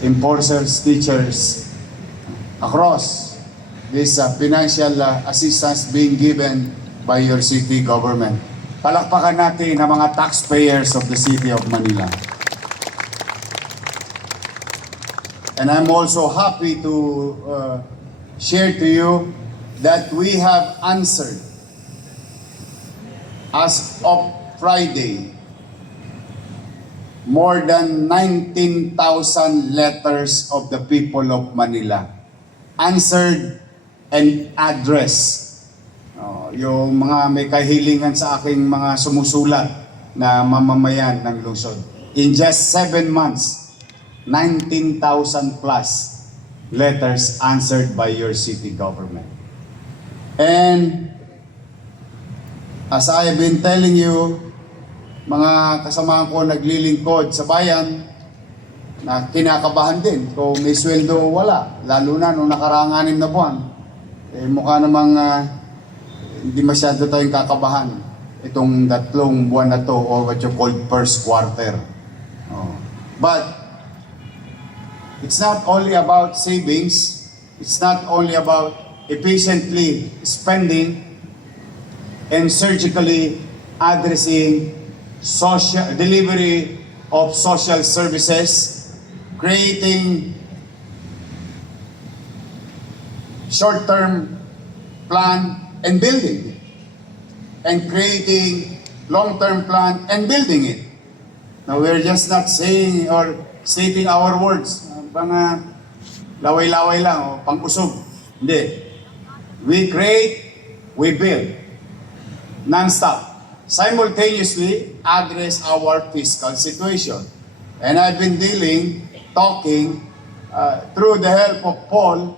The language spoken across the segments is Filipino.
enforcers, teachers across this financial assistance being given by your city government. Palakpakan natin ang mga taxpayers of the City of Manila. And I'm also happy to share to you that we have answered as of Friday more than 19,000 letters of the people of Manila. Answered and addressed. Yung mga may kahilingan sa aking mga sumusulat na mamamayan ng lungsod. In just 7 months, 19,000 plus letters answered by your city government. And as I have been telling you, mga kasamahan ko naglilingkod sa bayan na kinakabahan din kung may sweldo wala, lalo na nung nakaraang 6 na buwan. Mukha namang hindi masyado tayong kakabahan itong 3 buwan na to or what you call first quarter. But it's not only about savings, it's not only about efficiently spending and surgically addressing delivery of social services, creating short-term plan and building, and creating long-term plan and building it. Now we're just not saying or stating our words, pang laway-laway lang o pang-usog. Hindi. We create, we build, non-stop. Simultaneously address our fiscal situation. And I've been talking through the help of Paul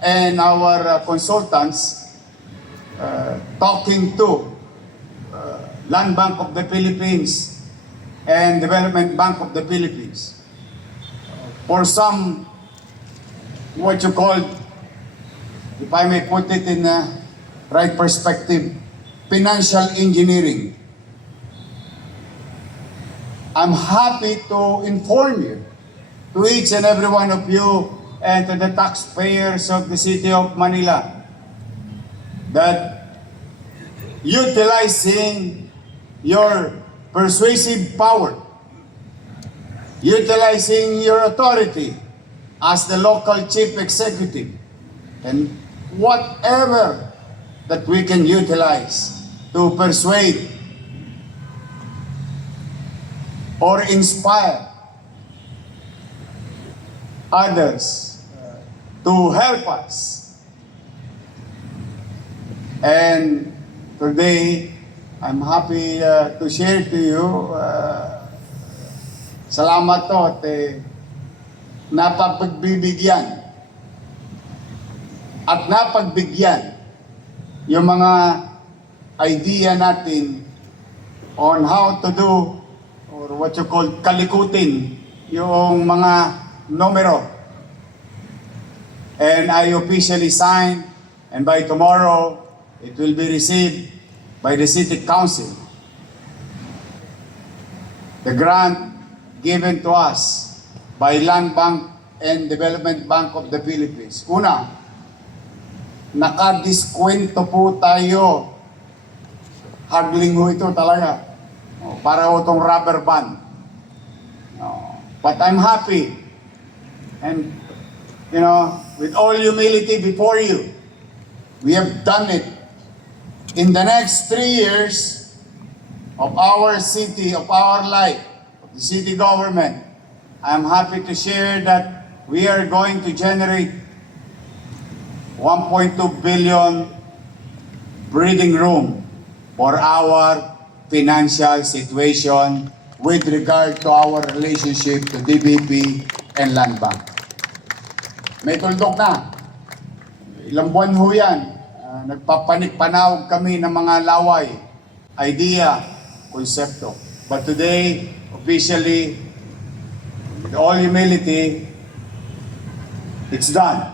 and our consultants, talking to Land Bank of the Philippines and Development Bank of the Philippines for some, what you call, if I may put it in the right perspective, financial engineering. I'm happy to inform you, to each and every one of you and to the taxpayers of the City of Manila, that utilizing your persuasive power, utilizing your authority as the local chief executive, and whatever that we can utilize to persuade or inspire others to help us. And today, I'm happy to share to you, salamat to at napagbibigyan at napagbigyan yung mga idea natin on how to do or what you call kalikutin yung mga numero. And I officially signed, and by tomorrow it will be received by the City Council. The grant given to us by Land Bank and Development Bank of the Philippines. Una, nakadiskwento po tayo. Hagling ho ito talaga. Para ho itong rubber band. But I'm happy. And, with all humility before you, we have done it. In the next 3 years of our city, of our life, of the city government, I'm happy to share that we are going to generate 1.2 billion breathing room for our financial situation with regard to our relationship to DBP and Land Bank. May tuldok na. Ilang buwan ho yan. Nagpapanik-panawag kami ng mga laway, idea, konsepto. But today, officially, with all humility, it's done.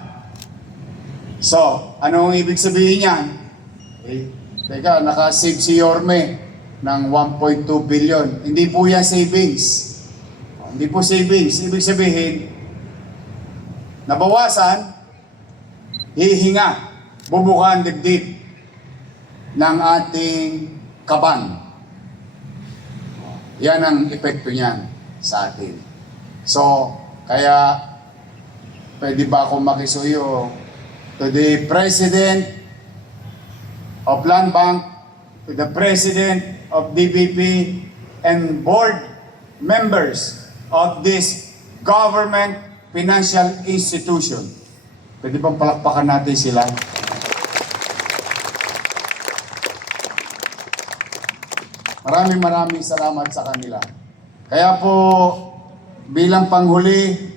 So, anong ibig sabihin yan? Teka, nakasave si Yorme ng 1.2 billion. Hindi po yan savings. Hindi po savings. Ibig sabihin, nabawasan, hihinga, bubukan dibdib ng ating kaban. Yan ang epekto niyan sa atin. So, kaya pwede ba akong makisuyo to the President of Land Bank, to the President of DBP, and board members of this government financial institution. Pwede bang palakpakan natin sila? Maraming salamat sa kanila. Kaya po, bilang panghuli,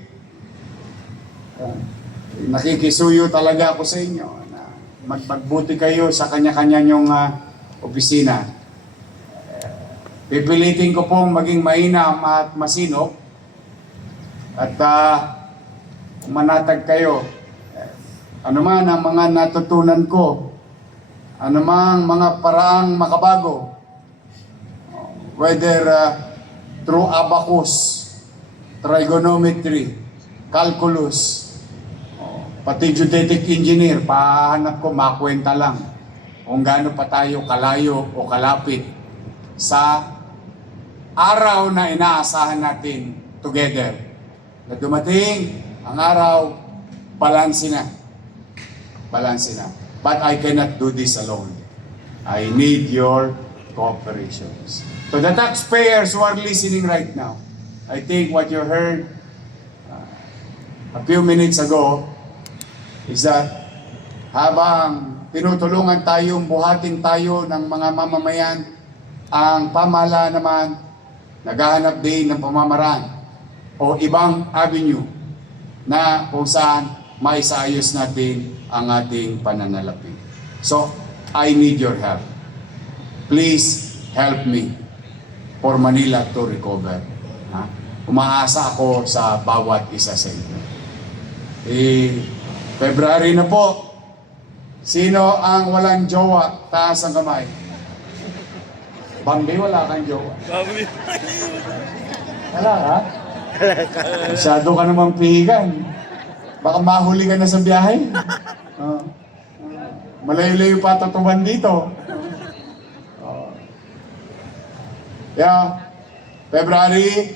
nakikisuyo talaga ako sa inyo na magbuti kayo sa kanya-kanya nyong opisina. Pipilitin ko pong maging mainam at masinop at manatag kayo. Ano man ang mga natutunan ko, ano man mga paraang makabago, whether through abacus, trigonometry, calculus, pati geodetic engineer, pahanap ko, makwenta lang kung gaano pa tayo kalayo o kalapit sa araw na inaasahan natin together. Na dumating ang araw, balanse na. Balanse na. But I cannot do this alone. I need your cooperations. To the taxpayers who are listening right now, I think what you heard a few minutes ago is that habang tinutulungan tayong buhatin tayo ng mga mamamayan, ang pamahalaan naman naghahanap din ng pamamaraan o ibang avenue na kung saan maisaayos natin ang ating pananalapi. So, I need your help. Please help me for Manila to recover. Umaasa ako sa bawat isa sa inyo. February na po. Sino ang walang jowa? Taas ang kamay. Bambi, wala kang jowa. Bambi. Wala ka? Masyado ka namang pihigan. Baka mahuli ka na sa biyahe. Malayo-layo pa tatuban dito. February,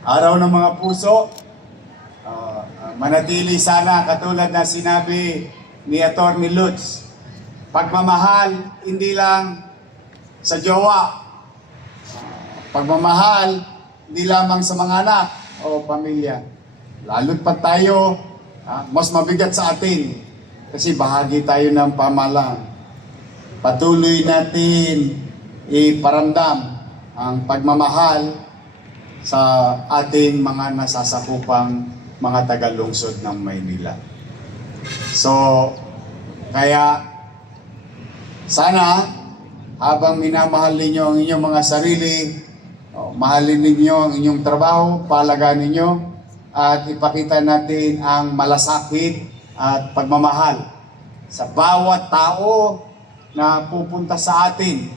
araw ng mga puso. Manatili sana katulad na sinabi ni Atty. Lutz. Pagmamahal, hindi lang sa jowa. Pagmamahal, hindi lamang sa mga anak o pamilya. Lalo't pa tayo, mas mabigat sa atin kasi bahagi tayo ng pamahalaan. Patuloy natin iparamdam ang pagmamahal sa ating mga nasasakupang mga taga-lungsod ng Maynila. So, kaya sana habang minamahal ninyo ang inyong mga sarili, mahalin ninyo ang inyong trabaho, palagaan ninyo, at ipakita natin ang malasakit at pagmamahal sa bawat tao na pupunta sa atin.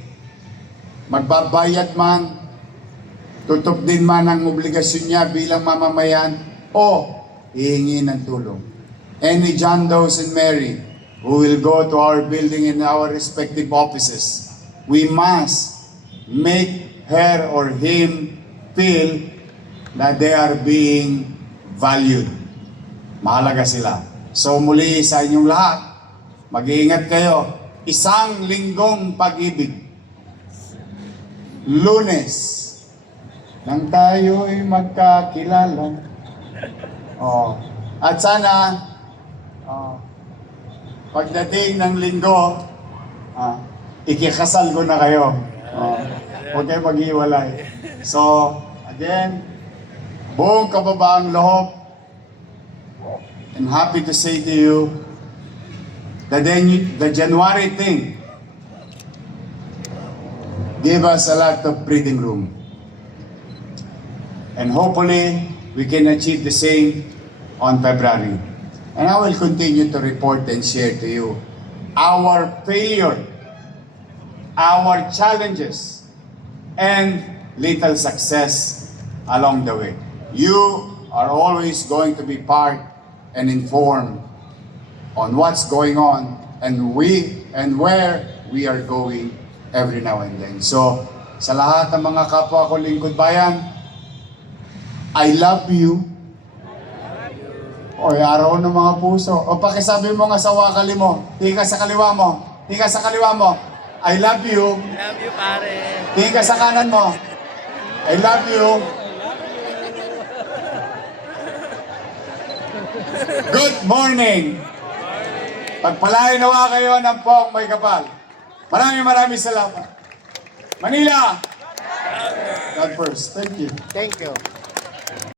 Magbabayad man, tutup din man ang obligasyon niya bilang mamamayan, o hihingi ng tulong. Any John Does and Mary who will go to our building in our respective offices, we must make her or him feel that they are being valued. Mahalaga sila. So muli sa inyong lahat, mag-iingat kayo. Isang linggong pag-ibig. Lunes, nang tayo'y magkakilala. At sana, pagdating ng linggo, ikikasal ko na kayo. Huwag kayo maghiwalay. So, again, buong kababaang loob, I'm happy to say to you that the January thing gave us a lot of breathing room. And hopefully, we can achieve the same on February. And I will continue to report and share to you our failure, our challenges, and little success along the way. you are always going to be part and informed on what's going on and where we are going every now and then. So, sa lahat ng mga kapwa ko lingkod bayan, I love you. O, araw ng mga puso. O, pakisabi mo nga sa wakali mo. Tingin ka sa kaliwa mo. Tingin ka sa kaliwa mo. I love you. Love you, pare. Tingin ka sa kanan mo. I love you. Good morning. Pagpalain nawa kayo ng pong may kapal. Maraming salamat. Manila! God first. Thank you. Thank you.